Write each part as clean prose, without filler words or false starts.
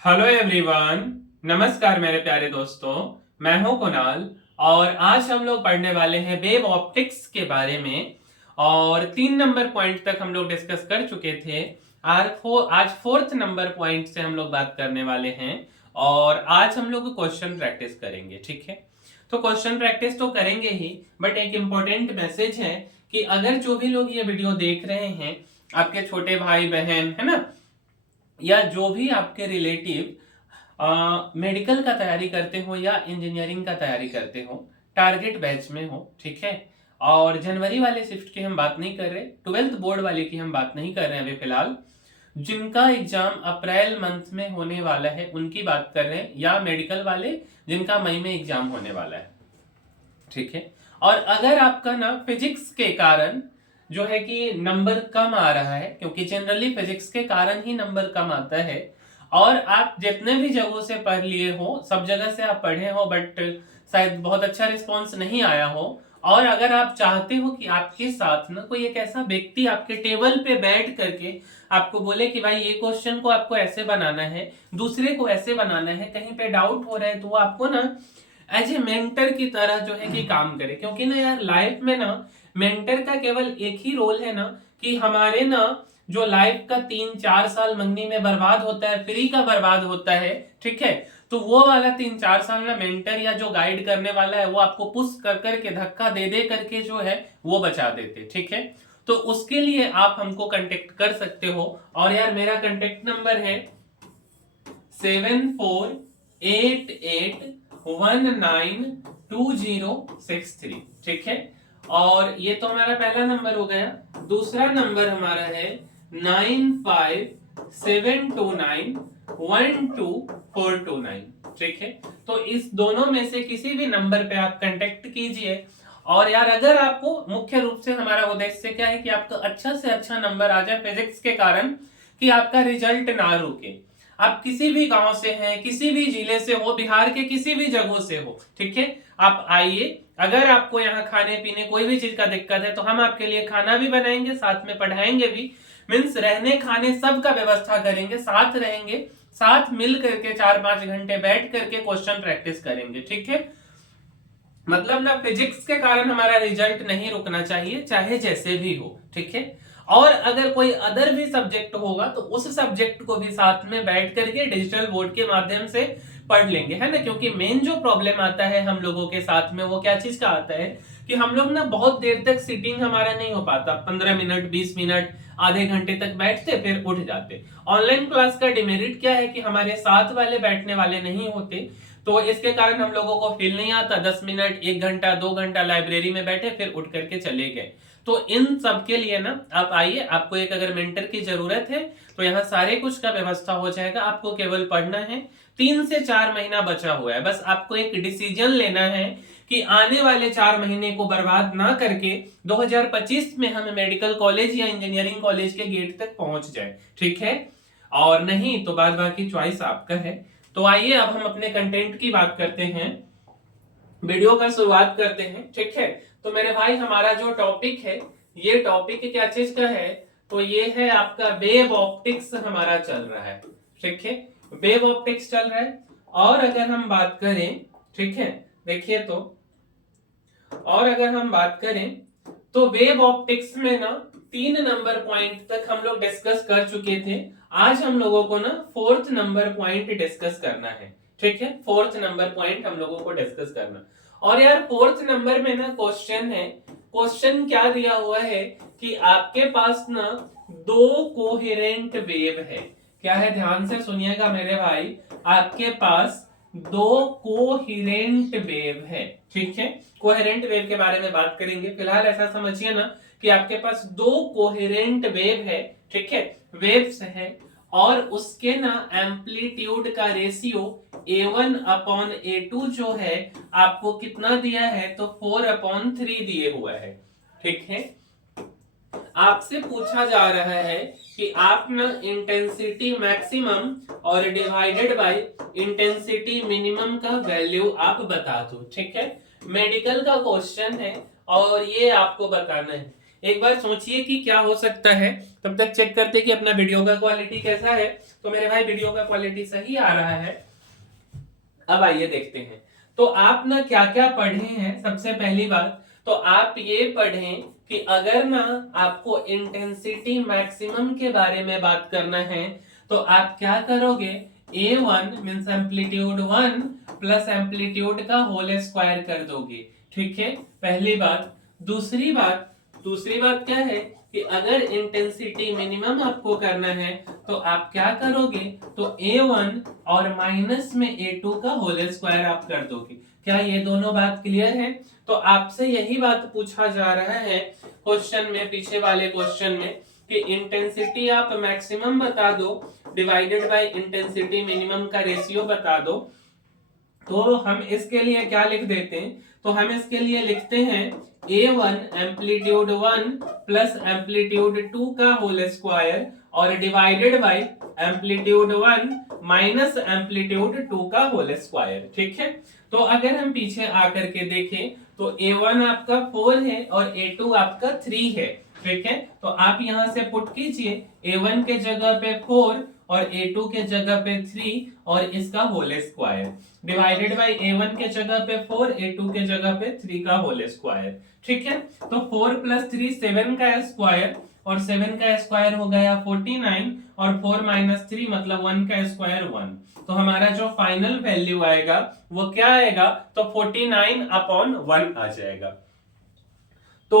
Hello everyone. नमस्कार मेरे प्यारे दोस्तों। मैं हूं कुणाल और आज हम लोग पढ़ने वाले हैं वेव ऑप्टिक्स के बारे में। और 3 नंबर पॉइंट तक हम लोग डिस्कस कर चुके थे। आज फोर्थ नंबर पॉइंट से हम लोग बात करने वाले हैं और आज हम लोग क्वेश्चन प्रैक्टिस करेंगे। ठीक है, तो क्वेश्चन प्रैक्टिस तो करेंगे ही, बट एक इम्पोर्टेंट मैसेज है कि अगर जो भी लोग ये वीडियो देख रहे हैं, आपके छोटे भाई बहन है ना, या जो भी आपके रिलेटिव मेडिकल का तैयारी करते हो या इंजीनियरिंग का तैयारी करते हो, टारगेट बैच में हो, ठीक है। और जनवरी वाले शिफ्ट की हम बात नहीं कर रहे, 12th बोर्ड वाले की हम बात नहीं कर रहे हैं अभी फिलहाल। जिनका एग्जाम अप्रैल मंथ में होने वाला है उनकी बात कर रहे हैं, या मेडिकल वाले जिनका मई में एग्जाम होने वाला है, ठीक है। और अगर आपका ना फिजिक्स के कारण जो है कि नंबर कम आ रहा है, क्योंकि जनरली फिजिक्स के कारण ही नंबर कम आता है, और आप जितने भी जगहों से पढ़ लिए हो, सब जगह से आप पढ़े हो, बट शायद बहुत अच्छा रिस्पॉन्स नहीं आया हो, और अगर आप चाहते हो कि आपके साथ ना कोई एक ऐसा व्यक्ति आपके टेबल पे बैठ करके आपको बोले कि भाई ये क्वेश्चन को आपको ऐसे बनाना है, दूसरे को ऐसे बनाना है, कहीं पे डाउट हो रहा है, तो वो आपको ना एज ए मेंटर की तरह जो है कि काम करे। क्योंकि ना यार, लाइफ में ना मेंटर का केवल एक ही रोल है ना, कि हमारे ना जो लाइफ का 3-4 साल मंगनी में बर्बाद होता है, फ्री का बर्बाद होता है, ठीक है, तो वो वाला 3-4 साल ना मेंटर या जो गाइड करने वाला है वो आपको पुश कर करके, धक्का दे दे करके जो है वो बचा देते, ठीक है। तो उसके लिए आप हमको कांटेक्ट कर सकते हो। और यार, मेरा कांटेक्ट नंबर है 7488192063, ठीक है। और ये तो हमारा पहला नंबर हो गया। दूसरा नंबर हमारा है 9572912429, ठीक है। तो इस दोनों में से किसी भी नंबर पे आप कांटेक्ट कीजिए। और यार, अगर आपको मुख्य रूप से हमारा उद्देश्य क्या है कि आपका अच्छा से अच्छा नंबर आ जाए फिजिक्स के कारण, कि आपका रिजल्ट ना रुके। आप किसी भी गांव से हैं, किसी भी जिले से हो, बिहार के किसी भी जगहों से हो, ठीक है, आप आइए। अगर आपको यहाँ खाने पीने कोई भी चीज का दिक्कत है तो हम आपके लिए खाना भी बनाएंगे, साथ में पढ़ाएंगे भी। मीन्स रहने खाने सब का व्यवस्था करेंगे, साथ रहेंगे, साथ मिल करके 4-5 घंटे बैठ करके क्वेश्चन प्रैक्टिस करेंगे, ठीक है। मतलब ना, फिजिक्स के कारण हमारा रिजल्ट नहीं रुकना चाहिए, चाहे जैसे भी हो, ठीक है। और अगर कोई अदर भी सब्जेक्ट होगा तो उस सब्जेक्ट को भी साथ में बैठ करके डिजिटल बोर्ड के माध्यम से पढ़ लेंगे, है ना। क्योंकि मेन जो प्रॉब्लम आता है हम लोगों के साथ में, वो क्या चीज का आता है कि हम लोग ना बहुत देर तक सीटिंग हमारा नहीं हो पाता, 15 मिनट 20 मिनट आधे घंटे तक बैठते फिर उठ जाते। ऑनलाइन क्लास का डिमेरिट क्या है कि हमारे साथ वाले बैठने वाले नहीं होते, तो इसके कारण हम लोगों को फील नहीं आता। 10 मिनट 1 घंटा 2 घंटा लाइब्रेरी में बैठे फिर उठ करके चले गए। तो इन सब के लिए ना आप आइए, आपको एक अगर मेंटर की जरूरत है तो यहाँ सारे कुछ का व्यवस्था हो जाएगा। आपको केवल पढ़ना है, 3 से 4 महीना बचा हुआ है, बस आपको एक डिसीजन लेना है कि आने वाले 4 महीने को बर्बाद ना करके 2025 में हम मेडिकल कॉलेज या इंजीनियरिंग कॉलेज के गेट तक पहुंच जाए, ठीक है। और नहीं तो बाद बाकी चॉइस आपका है। तो आइए अब हम अपने कंटेंट की बात करते हैं, वीडियो का शुरुआत करते हैं, ठीक है। तो मेरे भाई, हमारा जो टॉपिक है, ये टॉपिक क्या चीज का है, तो ये है आपका वेव ऑप्टिक्स हमारा चल रहा है, ठीक है। वेव ऑप्टिक्स चल रहा है। और अगर हम बात करें, ठीक है, देखिए तो, और अगर हम बात करें तो वेव ऑप्टिक्स में ना 3 नंबर पॉइंट तक हम लोग डिस्कस कर चुके थे। आज हम लोगों को ना फोर्थ नंबर पॉइंट डिस्कस करना है, ठीक है। फोर्थ नंबर पॉइंट हम लोगों को डिस्कस करना। और यार, फोर्थ नंबर में ना क्वेश्चन है। क्वेश्चन क्या दिया हुआ है कि आपके पास ना 2 कोहेरेंट वेव है। क्या है, ध्यान से सुनिएगा मेरे भाई, आपके पास 2 कोहेरेंट वेव है, ठीक है। कोहेरेंट वेव के बारे में बात करेंगे, फिलहाल ऐसा समझिए ना कि आपके पास 2 कोहेरेंट वेव है, ठीक है, वेव्स है। और उसके ना एम्पलीट्यूड का रेशियो A1/A2 जो है आपको कितना दिया है, तो 4/3 दिए हुआ है, ठीक है। आपसे पूछा जा रहा है कि आप ना इंटेंसिटी मैक्सिमम और डिवाइडेड बाय इंटेंसिटी मिनिमम का वैल्यू आप बता दो, ठीक है। मेडिकल का क्वेश्चन है और ये आपको बताना है। एक बार सोचिए कि क्या हो सकता है, तब तक चेक करते कि अपना वीडियो का क्वालिटी कैसा है। तो मेरे भाई वीडियो का क्वालिटी सही आ रहा है। अब आइए देखते हैं। तो आप ना क्या क्या पढ़े हैं। सबसे पहली बात तो आप ये पढ़ें कि अगर ना आपको इंटेंसिटी मैक्सिमम के बारे में बात करना है तो आप क्या करोगे, A1 means amplitude 1 plus amplitude का होल स्क्वायर कर दोगे। ठीक है, पहली बात। दूसरी बात क्या है कि अगर इंटेंसिटी मिनिमम आपको करना है तो आप क्या करोगे, तो A1 और माइनस में A2 का होल स्क्वायर आप कर दोगे। क्या ये दोनों बात क्लियर है? तो आपसे यही बात पूछा जा रहा है क्वेश्चन में, पीछे वाले क्वेश्चन में, कि इंटेंसिटी आप मैक्सिमम बता दो डिवाइडेड बाय इंटेंसिटी मिनिमम का रेशियो बता दो। तो हम इसके लिए क्या लिख देते हैं, तो हम इसके लिए लिखते हैं A1 एम्पलीट्यूड 1 प्लस एम्पलीट्यूड 2 का होल स्क्वायर और divided by amplitude 1 minus amplitude 2 का होल स्क्वायर। ठीक है, तो अगर हम पीछे आकर के देखें तो A1 आपका 4 है और A2 आपका 3 है। ठीक है, तो आप यहां से पुट कीजिए A1 के जगह पे 4 और A2 के जगह पे 3 और इसका whole square divided by A1 के जगह पे 4, A2 के जगह पे 3 का होल स्क्वायर। ठीक है, तो 4 प्लस 3 7 का स्क्वायर और 7 का स्क्वायर हो गया 49 और 4 माइनस 3 मतलब 1 का स्क्वायर 1। तो हमारा जो फाइनल वैल्यू आएगा वो क्या आएगा, तो 49 अपॉन 1 आ जाएगा। तो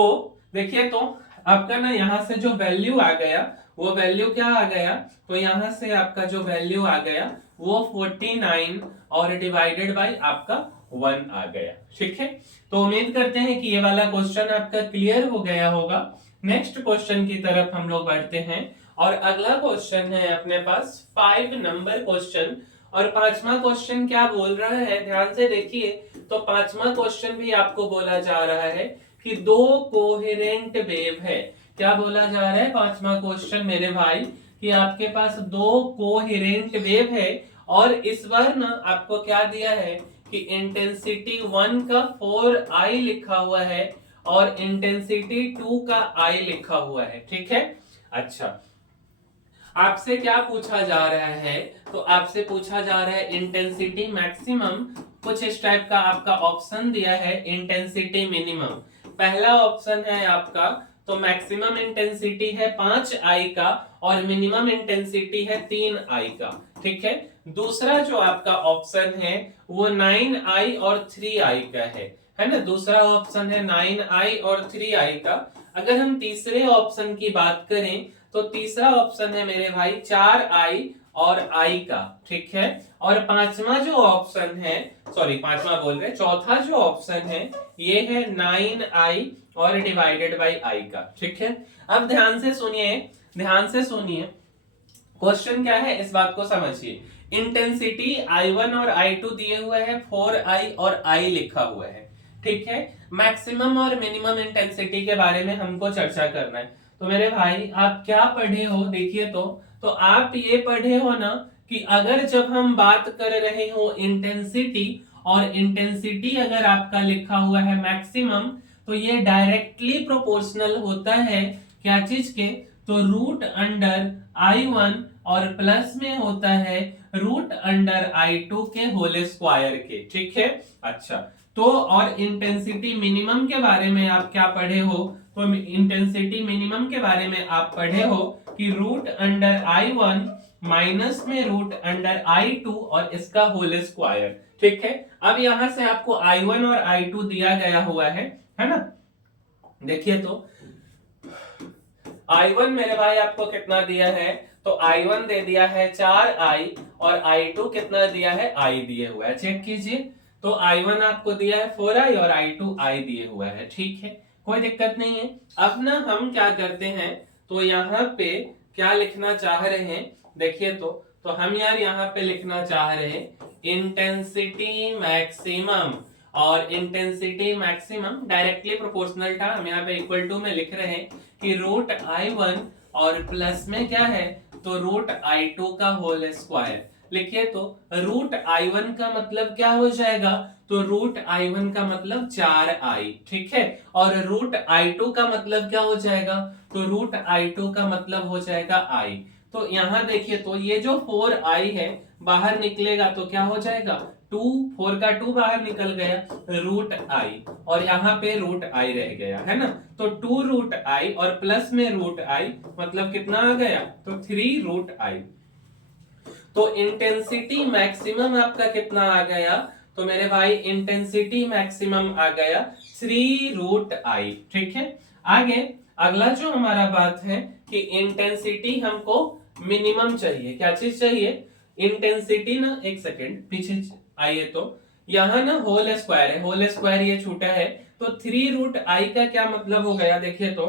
देखिए, तो आपका ना यहां से जो वैल्यू आ गया वो वैल्यू क्या आ गया, तो यहां से आपका जो वैल्यू आ गया वो 49 और डिवाइडेड बाय आपका 1 आ गया। ठीक है, तो उम्मीद करते हैं कि ये वाला क्वेश्चन आपका क्लियर हो गया होगा। नेक्स्ट क्वेश्चन की तरफ हम लोग बढ़ते हैं और अगला क्वेश्चन है अपने पास 5 नंबर क्वेश्चन। और पांचवा क्वेश्चन क्या बोल रहा है, ध्यान से देखिए। तो पांचवा क्वेश्चन भी आपको बोला जा रहा है कि दो कोहेरेंट वेव है। क्या बोला जा रहा है पांचवा क्वेश्चन मेरे भाई, कि आपके पास दो कोहेरेंट वेव है और इस बार ना आपको क्या दिया है कि इंटेंसिटी 1 का 4i लिखा हुआ है और इंटेंसिटी 2 का i लिखा हुआ है। ठीक है, अच्छा आपसे क्या पूछा जा रहा है, तो आपसे पूछा जा रहा है इंटेंसिटी मैक्सिमम। कुछ इस टाइप का आपका ऑप्शन दिया है, इंटेंसिटी मिनिमम। पहला ऑप्शन है आपका, तो मैक्सिमम इंटेंसिटी है 5i का और मिनिमम इंटेंसिटी है 3i का। ठीक है, दूसरा जो आपका ऑप्शन है वो 9i और 3i का है ना। दूसरा ऑप्शन है 9i और 3i का। अगर हम तीसरे ऑप्शन की बात करें तो तीसरा ऑप्शन है मेरे भाई 4i और i का। ठीक है, और पांचवा जो ऑप्शन है, सॉरी पांचवा बोल रहे, चौथा जो ऑप्शन है ये है 9i और डिवाइडेड बाय i का। ठीक है, अब ध्यान से सुनिए क्वेश्चन क्या है इस बात को समझिए। इंटेंसिटी i1 और i2 दिए हुए हैं, 4i और i लिखा हुआ है। ठीक है, मैक्सिमम और मिनिमम इंटेंसिटी के बारे में हमको चर्चा करना है। तो मेरे भाई आप क्या पढ़े हो, देखिए तो आप ये पढ़े हो ना कि अगर जब हम बात कर रहे हो इंटेंसिटी और इंटेंसिटी अगर आपका लिखा हुआ है मैक्सिमम, तो ये डायरेक्टली प्रोपोर्शनल होता है क्या चीज के, तो रूट अंडर i1 और प्लस में होता है रूट अंडर i2 के होल स्क्वायर के। ठीक है, अच्छा तो और इंटेंसिटी मिनिमम के बारे में आप क्या पढ़े हो, तो इंटेंसिटी मिनिमम के बारे में आप पढ़े हो कि रूट अंडर i1 माइनस में रूट अंडर i2 और इसका होल स्क्वायर। ठीक है, अब यहां से आपको i1 और i2 दिया गया हुआ है ना। देखिए तो i1 मेरे भाई आपको कितना दिया है, तो i1 दे दिया है 4i और i2 कितना दिया है, i दिए हुआ है। चेक कीजिए, तो i1 आपको दिया है 4i और i2 i दिए हुआ है। ठीक है, कोई दिक्कत नहीं है। अब ना हम क्या करते हैं, तो यहाँ पे क्या लिखना चाह रहे हैं, देखिए तो हम यार यहाँ पे लिखना चाह रहे हैं इंटेंसिटी मैक्सिमम। और इंटेंसिटी मैक्सिमम डायरेक्टली प्रोपोर्शनल था, हम यहाँ पे इक्वल टू में लिख रहे हैं कि रूट i1 और प्लस में क्या है, तो रूट i2 का होल स्क्वायर। लिखिए तो रूट I1 का मतलब क्या हो जाएगा, तो रूट I1 का मतलब 4i, ठीक है। और रूट I2 का मतलब क्या हो जाएगा, तो रूट I2 का मतलब हो जाएगा i। तो यहां देखिए तो ये जो 4i है बाहर निकलेगा तो क्या हो जाएगा, 2, 4 का 2 बाहर निकल गया रूट आई, और यहाँ पे रूट आई रह गया है ना। तो 2 रूट आई और प्लस में रूट आई मतलब कितना आ गया, तो 3 रूट आई। तो इंटेंसिटी मैक्सिमम आपका कितना आ गया, तो मेरे भाई इंटेंसिटी मैक्सिमम आ गया 3 रूट आई, ठीक है। आगे अगला जो हमारा बात है कि इंटेंसिटी हमको मिनिमम चाहिए, क्या चीज चाहिए, इंटेंसिटी ना, एक सेकेंड पीछे आइए, तो यहाँ ना होल स्क्वायर है, होल स्क्वायर ये छूटा है, तो 3 रूट आई का क्या मतलब हो गया, देखिए तो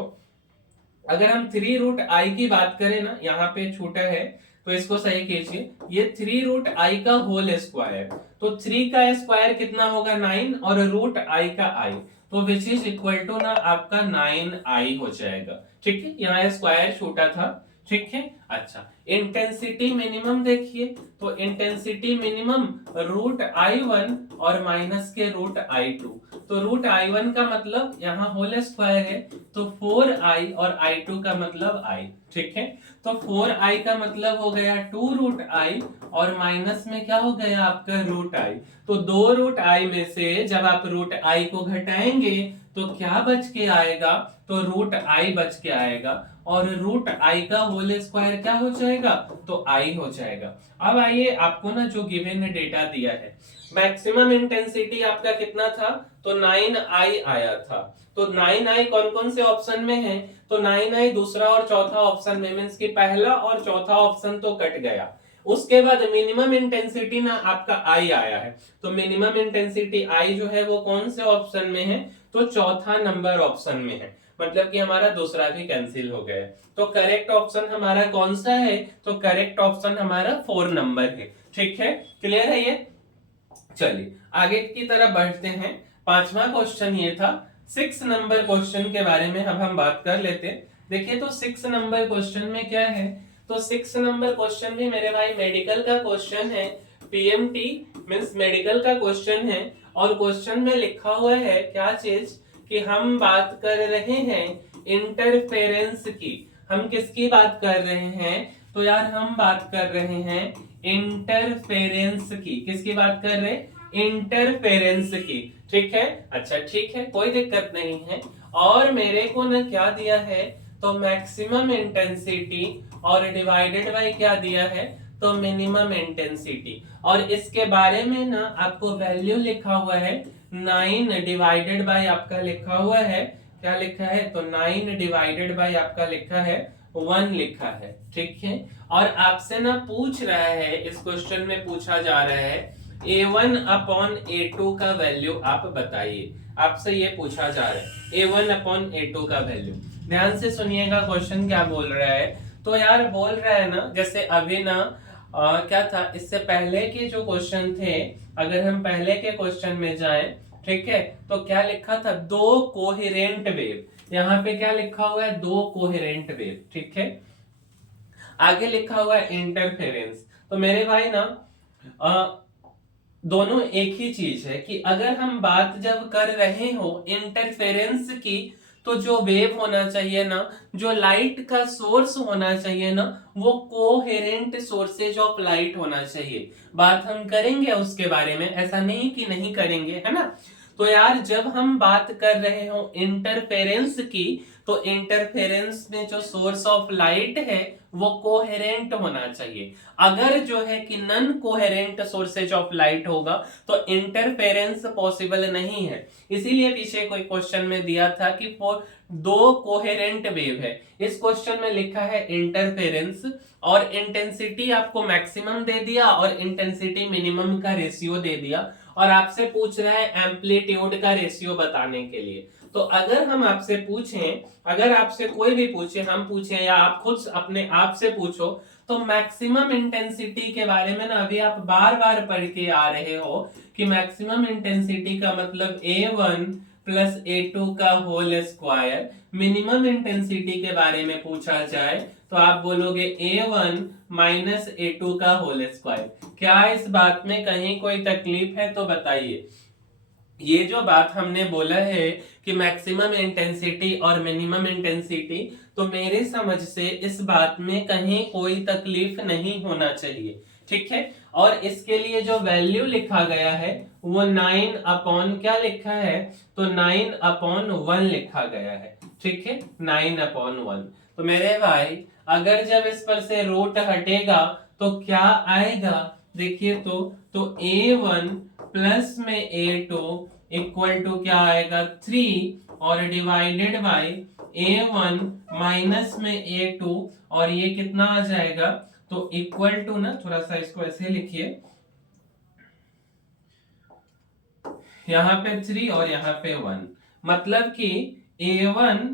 अगर हम 3 रूट आई की बात करें ना, यहाँ पे छूटा है तो इसको सही कीजिए, ये 3 रूट आई का होल स्क्वायर, तो 3 का स्क्वायर कितना होगा 9 और रूट आई का आई, तो विच इज इक्वल टू ना आपका 9i हो जाएगा, ठीक है। यहाँ स्क्वायर छूटा था, ठीक है। अच्छा इंटेंसिटी मिनिमम देखिए, तो इंटेंसिटी मिनिमम रूट I1 और माइनस के रूट I2, तो रूट I1 का मतलब यहाँ होल स्क्वायर है तो 4i और I2 का मतलब i, ठीक है। तो 4i का मतलब हो गया 2 रूट i और माइनस में क्या हो गया आपका रूट i, तो 2 रूट i में से जब आप रूट i को घटाएंगे तो क्या बच के आएगा, तो रूट i बच के आएगा, और रूट i का होल स्क्वायर क्या हो जाएगा, तो i हो जाएगा। अब आइए आपको ना जो गिवन डेटा दिया है, मैक्सिमम इंटेंसिटी आपका कितना था, तो 9i आया था, तो 9i कौन कौन से ऑप्शन में है, तो 9i दूसरा और चौथा ऑप्शन में, मींस कि पहला और चौथा ऑप्शन तो कट गया। उसके बाद मिनिमम इंटेंसिटी ना आपका आई आया है, तो मिनिमम इंटेंसिटी आई जो है वो कौन से ऑप्शन में है, तो चौथा नंबर ऑप्शन में है, मतलब कि हमारा दूसरा भी कैंसिल हो गया। तो करेक्ट ऑप्शन हमारा कौन सा है, तो करेक्ट ऑप्शन हमारा 4 नंबर है, ठीक है। क्लियर है ये, चलिए आगे की तरफ बढ़ते हैं। पांचवा क्वेश्चन ये था, 6 नंबर क्वेश्चन के बारे में अब हम बात कर लेते हैं। देखिए तो 6 नंबर क्वेश्चन में क्या है, तो 6 नंबर क्वेश्चन भी मेरे भाई मेडिकल का क्वेश्चन है, पीएमटी मींस मेडिकल का क्वेश्चन है, और क्वेश्चन में लिखा हुआ है क्या चीज, कि हम बात कर रहे हैं इंटरफेरेंस की। हम किसकी बात कर रहे हैं, तो यार हम बात कर रहे हैं इंटरफेरेंस की, किसकी बात कर रहे हैं, इंटरफेरेंस की, ठीक है। अच्छा ठीक है, कोई दिक्कत नहीं है। और मेरे को ना क्या दिया है, तो मैक्सिमम इंटेंसिटी और डिवाइडेड बाय क्या दिया है, तो मिनिमम इंटेंसिटी, और इसके बारे में ना आपको वैल्यू लिखा हुआ है 9 डिवाइडेड बाय आपका लिखा हुआ है, क्या लिखा है, तो 9 डिवाइडेड बाय आपका लिखा है 1 लिखा है, ठीक है। और आपसे ना पूछ रहा है, इस क्वेश्चन में पूछा जा रहा है A1 अपॉन A2 का वैल्यू आप बताइए, आपसे ये पूछा जा रहा है A1 अपॉन A2 का वैल्यू। ध्यान से सुनिएगा क्वेश्चन क्या बोल रहा है, तो यार बोल रहा है ना, जैसे अभी ना क्या था, इससे पहले के जो क्वेश्चन थे, अगर हम पहले के क्वेश्चन में जाएं, ठीक है, तो क्या लिखा था, 2 कोहेरेंट वेव, यहाँ पे क्या लिखा हुआ है, 2 कोहेरेंट वेव, ठीक है। आगे लिखा हुआ है इंटरफेरेंस, तो मेरे भाई ना दोनों एक ही चीज है, कि अगर हम बात जब कर रहे हो इंटरफेरेंस की, तो जो वेव होना चाहिए ना, जो लाइट का सोर्स होना चाहिए ना, वो कोहेरेंट सोर्सेज ऑफ लाइट होना चाहिए। बात हम करेंगे उसके बारे में, ऐसा नहीं कि नहीं करेंगे, है ना। तो यार जब हम बात कर रहे हो इंटरफेरेंस की, तो इंटरफेरेंस में जो सोर्स ऑफ लाइट है वो कोहेरेंट होना चाहिए। अगर जो है कि non coherent sources of light होगा तो इंटरफेरेंस पॉसिबल नहीं है। इसीलिए पीछे कोई क्वेश्चन में दिया था कि 2 कोहेरेंट वेव है, इस क्वेश्चन में लिखा है इंटरफेरेंस, और इंटेंसिटी आपको मैक्सिमम दे दिया और इंटेंसिटी मिनिमम का रेशियो दे दिया, और आपसे पूछ रहा है एम्पलीट्यूड का रेशियो बताने के लिए। तो अगर हम आपसे पूछें, अगर आपसे कोई भी पूछे, हम पूछें या आप खुद अपने आप से पूछो, तो मैक्सिमम इंटेंसिटी के बारे में ना अभी आप बार बार पढ़ के आ रहे हो कि मैक्सिमम इंटेंसिटी का मतलब A1 प्लस A2 का होल स्क्वायर। मिनिमम इंटेंसिटी के बारे में पूछा जाए तो आप बोलोगे A1 माइनस A2 का होल स्क्वायर। क्या इस बात में कहीं कोई तकलीफ है तो बताइए। ये जो बात हमने बोला है कि मैक्सिमम इंटेंसिटी और मिनिमम इंटेंसिटी, तो मेरे समझ से इस बात में कहीं कोई तकलीफ नहीं होना चाहिए, ठीक है। और इसके लिए जो वैल्यू लिखा गया है वो 9 अपॉन क्या लिखा है, तो 9 अपॉन 1 लिखा गया है, ठीक है, 9 अपॉन 1। तो मेरे भाई अगर जब इस पर से रूट हटेगा तो क्या आएगा, देखिए तो A1 प्लस में A2 इक्वल टू क्या आएगा 3 और डिवाइडेड बाय A1 माइनस में A2 और ये कितना आ जाएगा, तो इक्वल टू ना, थोड़ा सा इसको ऐसे लिखिए, यहाँ पे 3 और यहाँ पे 1, मतलब कि A1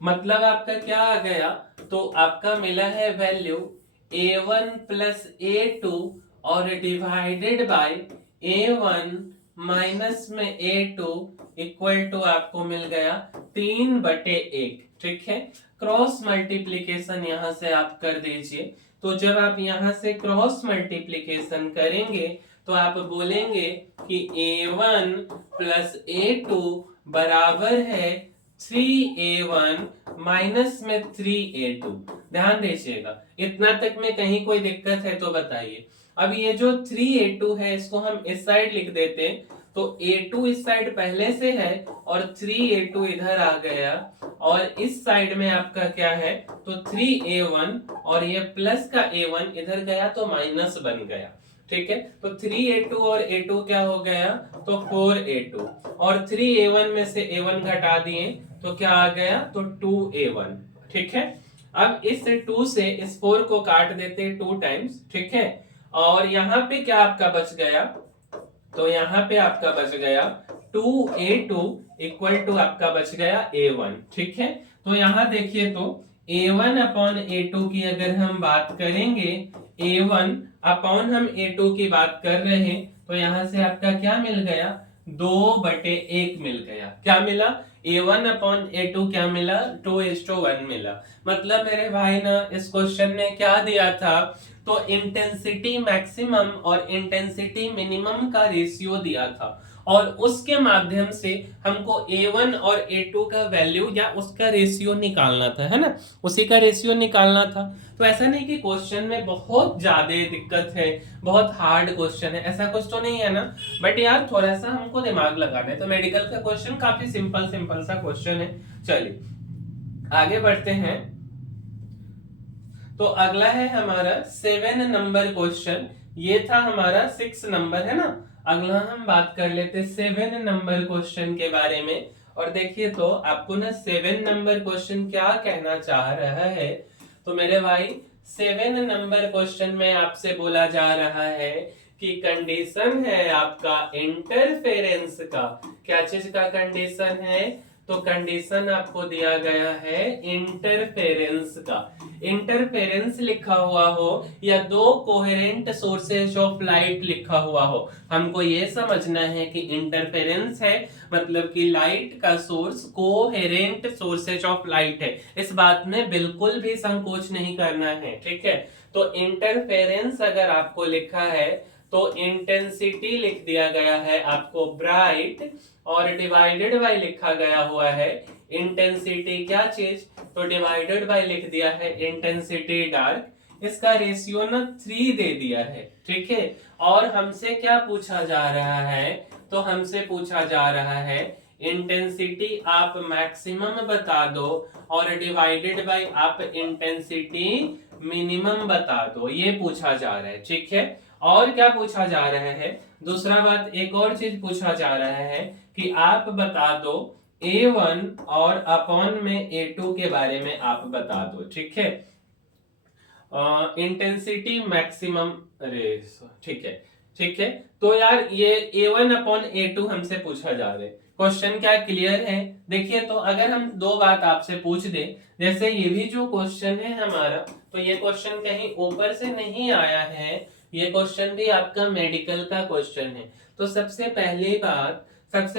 मतलब आपका क्या आ गया, तो आपका मिला है वैल्यू A1 प्लस A2 और डिवाइडेड बाय A1 माइनस में A2 इक्वल टू आपको मिल गया 3/1, ठीक है। क्रॉस मल्टीप्लीकेशन यहां से आप कर दीजिए। तो जब आप यहां से क्रॉस मल्टीप्लीकेशन करेंगे तो आप बोलेंगे कि A1 प्लस A2 बराबर है 3A1 माइनस में 3A2। ध्यान दीजिएगा, इतना तक में कहीं कोई दिक्कत है तो बताइए। अब ये जो 3A2 है इसको हम इस साइड लिख देते, तो A2 इस साइड पहले से है और 3A2 इधर आ गया, और इस साइड में आपका क्या है, तो 3A1 और ये प्लस का A1 इधर गया तो माइनस बन गया, ठीक है। तो 3A2 और A2 क्या हो गया, तो 4A2 और 3A1 में से A1 घटा दिए तो क्या आ गया, तो 2A1, ठीक है। अब इस 2 से इस 4 को काट देते 2 टाइम्स, ठीक है। और यहाँ पे क्या आपका बच गया, तो यहाँ पे आपका बच गया 2A2 इक्वल टू आपका बच गया A1, ठीक है। तो यहाँ देखिए तो A1 अपॉन A2 की अगर हम बात करेंगे, A1 अपॉन हम A2 की बात कर रहे हैं, तो यहाँ से आपका क्या मिल गया, 2/1 मिल गया। क्या मिला, A1 अपॉन A2 क्या मिला, 2:1 मिला। मतलब मेरे भाई ना इस क्वेश्चन में क्या दिया था, तो इंटेंसिटी मैक्सिमम और इंटेंसिटी मिनिमम का रेशियो दिया था, और उसके माध्यम से हमको A1 और A2 का वैल्यू या उसका रेशियो निकालना था, है ना, उसी का रेशियो निकालना था। तो ऐसा नहीं कि क्वेश्चन में बहुत ज्यादा दिक्कत है, बहुत हार्ड क्वेश्चन है, ऐसा कुछ तो नहीं है ना। बट यार थोड़ा सा हमको दिमाग लगाना है। तो मेडिकल का क्वेश्चन काफी सिंपल सिंपल सा क्वेश्चन है। चलिए आगे बढ़ते हैं। तो अगला है हमारा 7 नंबर क्वेश्चन, ये था हमारा 6 नंबर, है ना। अगला हम बात कर लेते 7 नंबर क्वेश्चन के बारे में। और देखिए तो आपको ना 7 नंबर क्वेश्चन क्या कहना चाह रहा है, तो मेरे भाई 7 नंबर क्वेश्चन में आपसे बोला जा रहा है कि कंडीशन है आपका इंटरफेरेंस का। क्या चीज का कंडीशन है, तो कंडीशन आपको दिया गया है इंटरफेरेंस का। इंटरफेरेंस लिखा हुआ हो या दो कोहेरेंट सोर्सेज ऑफ लाइट लिखा हुआ हो, हमको ये समझना है कि इंटरफेरेंस है मतलब कि लाइट का source coherent sources of light है। इस बात में बिल्कुल भी संकोच नहीं करना है, ठीक है। तो इंटरफेरेंस अगर आपको लिखा है तो इंटेंसिटी लिख दिया गया है आपको ब्राइट, और डिवाइडेड बाय लिखा गया हुआ है इंटेंसिटी क्या चीज, तो डिवाइडेड बाय लिख दिया है इंटेंसिटी डार्क। इसका रेशियो ना 3 दे दिया है, ठीक है। और हमसे क्या पूछा जा रहा है, तो हमसे पूछा जा रहा है इंटेंसिटी आप मैक्सिमम बता दो और डिवाइडेड बाय आप इंटेंसिटी मिनिमम बता दो, ये पूछा जा रहा है, ठीक है। और क्या पूछा जा रहा है, दूसरा बात एक और चीज पूछा जा रहा है कि आप बता दो A1 और अपॉन में A2 के बारे में आप बता दो, ठीक है। इंटेंसिटी मैक्सिमम रेस, ठीक है, ठीक है। तो यार ये A1 अपॉन A2 हमसे पूछा जा रहा है। क्वेश्चन क्या क्लियर है, देखिए तो अगर हम दो बात आपसे पूछ दे, जैसे ये भी जो क्वेश्चन है हमारा, तो ये क्वेश्चन कहीं ऊपर से नहीं आया है, ये क्वेश्चन भी आपका मेडिकल का क्वेश्चन है। तो सबसे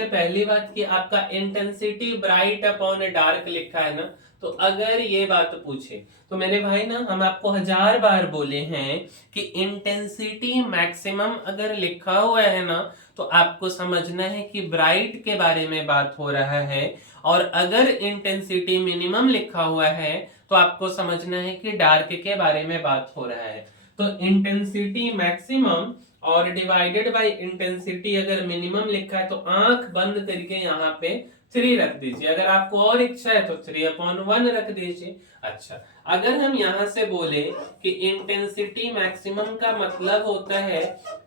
पहली बात कि आपका इंटेंसिटी ब्राइट अपॉन डार्क लिखा है ना, तो अगर ये बात पूछे तो मेरे भाई ना, हम आपको 1000 बार बोले हैं कि इंटेंसिटी मैक्सिमम अगर लिखा हुआ है ना, तो आपको समझना है कि ब्राइट के बारे में बात हो रहा है, और अगर इंटेंसिटी मिनिमम लिखा हुआ है तो आपको समझना है कि डार्क के बारे में बात हो रहा है। तो इंटेंसिटी मैक्सिमम और डिवाइडेड बाय इंटेंसिटी अगर मिनिमम लिखा है तो आंख बंद करके यहाँ पे 3 रख दीजिए। अगर आपको और इच्छा है तो 3/1 रख दीजिए। अच्छा, अगर हम यहाँ से बोले कि इंटेंसिटी मैक्सिमम का मतलब होता है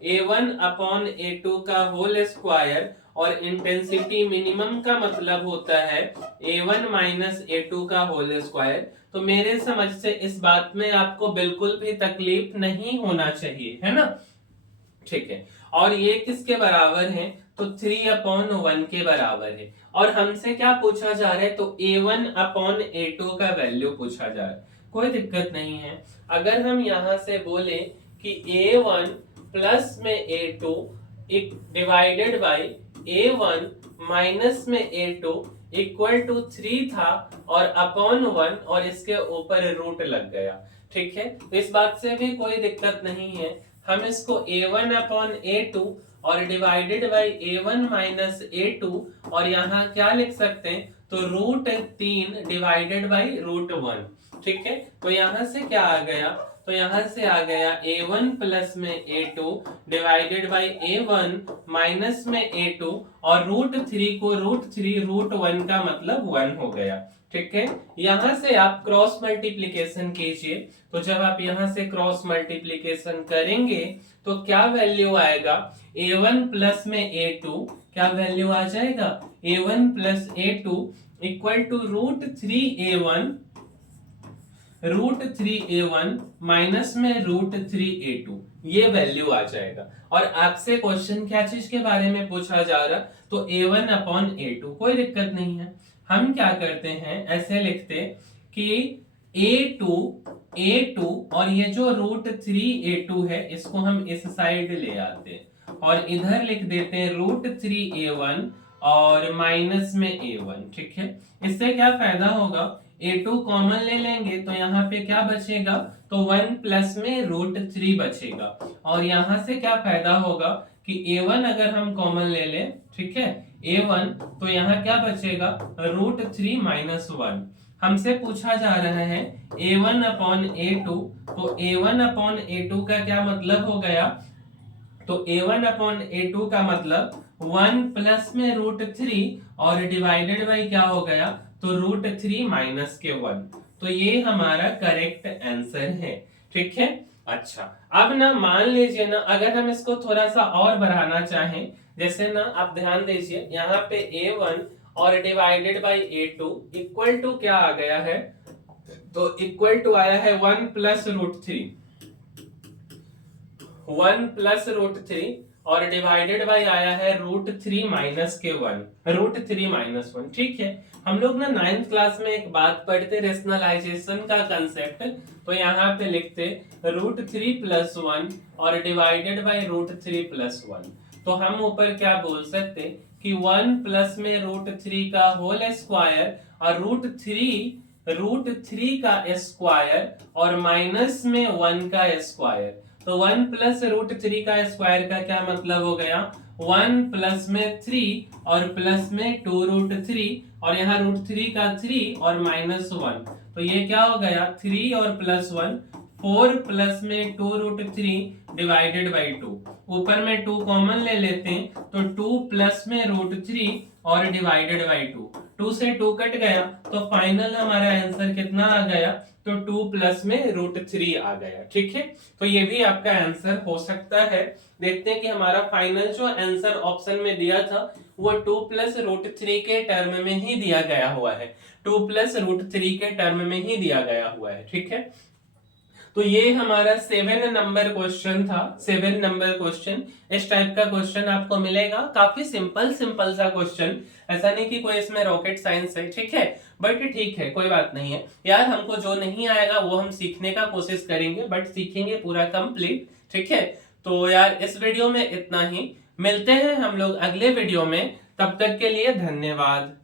A1/A2 का होल स्क्वायर, और इंटेंसिटी मिनिमम का मतलब होता है A1 - A2 का होल स्क्वायर, तो मेरे समझ से इस बात में आपको बिल्कुल भी तकलीफ नहीं होना चाहिए, है ना। ठीक है, और ये किसके बराबर है, तो 3/1 के बराबर है। और हमसे क्या पूछा जा रहा है, तो A1/A2 का वैल्यू पूछा जा रहा है। कोई दिक्कत नहीं है। अगर हम यहां से बोले कि A1 प्लस में A2 divided by A1 minus में A2 इक्वल टू 3 था, और अपॉन 1 और इसके ऊपर रूट लग गया। ठीक है, तो इस बात से भी कोई दिक्कत नहीं है। हम इसको A1/A2 और divided by A1 minus A2, और यहाँ क्या लिख सकते हैं, तो √3 डिवाइडेड बाई √1। ठीक है, तो यहाँ से क्या आ गया, तो यहाँ से आ गया A1 प्लस में A2 divided by A1 minus में A2, और √3 को √3 √1 का मतलब 1 हो गया। ठीक है, यहां से आप क्रॉस मल्टीप्लीकेशन कीजिए। तो जब आप यहां से क्रॉस मल्टीप्लीकेशन करेंगे तो क्या वैल्यू आएगा, A1 प्लस में A2 क्या वैल्यू आ जाएगा, A1 plus A2 equal to √3A1 minus में √3A2, ये वैल्यू आ जाएगा। और आपसे क्वेश्चन क्या चीज के बारे में पूछा जा रहा, तो A1/A2, कोई दिक्कत नहीं है। हम क्या करते हैं, ऐसे लिखते कि A2 और ये जो √3A2 है इसको हम इस साइड ले आते हैं, और इधर लिख देते हैं √3A1 और माइनस में A1। ठीक है, इससे क्या फायदा होगा, A2 कॉमन ले लेंगे तो यहाँ पे क्या बचेगा, तो 1 प्लस में √3 बचेगा। और यहाँ से क्या फायदा होगा कि A1 अगर हम कॉमन ले लें, ठीक है, A1, तो यहाँ क्या बचेगा, √3 माइनस 1। हमसे पूछा जा रहा है A1/A2, तो A1/A2 का क्या मतलब हो गया, तो A1/A2 का मतलब 1 प्लस में √3 और डिवाइडेड बाई क्या हो गया, तो √3 माइनस के 1। तो ये हमारा करेक्ट आंसर है। ठीक है, अच्छा, अब ना मान लीजिए ना, अगर हम इसको थोड़ा सा और बढ़ाना चाहें, जैसे ना आप ध्यान दीजिए यहाँ पे A1 और divided by A2 equal to क्या आ गया है, तो इक्वल टू आया है 1 प्लस √3, 1 प्लस √3 और डिवाइडेड बाई आया है √3 माइनस के 1, √3 माइनस 1। ठीक है, हम लोग ना 9th क्लास में एक बात पढ़ते रेशनलाइजेशन का कंसेप्ट, तो यहाँ पे लिखते √3 प्लस 1 और डिवाइडेड बाई √3 प्लस 1। तो हम ऊपर क्या बोल सकते कि 1 प्लस में √3 का होल स्क्वायर और √3 का स्क्वायर और माइनस में 1 का स्क्वायर। तो 1 प्लस √3 का स्क्वायर का क्या मतलब हो गया, 1 प्लस में 3 और प्लस में 2√3, और यहाँ √3 का 3 और माइनस 1, तो ये क्या हो गया 3 और प्लस 1, 4 प्लस में 2√3 डिवाइडेड बाई 2। ऊपर में 2 कॉमन ले लेते हैं, तो 2 प्लस में √3 और डिवाइडेड बाई 2, 2 से 2 कट गया, तो फाइनल हमारा आंसर कितना आ गया, तो 2 प्लस में √3 आ गया। ठीक है, तो ये भी आपका आंसर हो सकता है। देखते हैं कि हमारा फाइनल जो आंसर ऑप्शन में दिया था वो 2 प्लस √3 के टर्म में ही दिया गया हुआ है, 2 प्लस √3 के टर्म में ही दिया गया हुआ है। ठीक है, तो ये हमारा 7 नंबर क्वेश्चन था। 7 नंबर क्वेश्चन, इस टाइप का क्वेश्चन आपको मिलेगा, काफी सिंपल सिंपल सा क्वेश्चन, ऐसा नहीं कि कोई इसमें रॉकेट साइंस है। ठीक है, बट ठीक है, कोई बात नहीं है यार, हमको जो नहीं आएगा वो हम सीखने का कोशिश करेंगे, बट सीखेंगे पूरा कंप्लीट। ठीक है, तो यार इस वीडियो में इतना ही, मिलते हैं हम लोग अगले वीडियो में, तब तक के लिए धन्यवाद।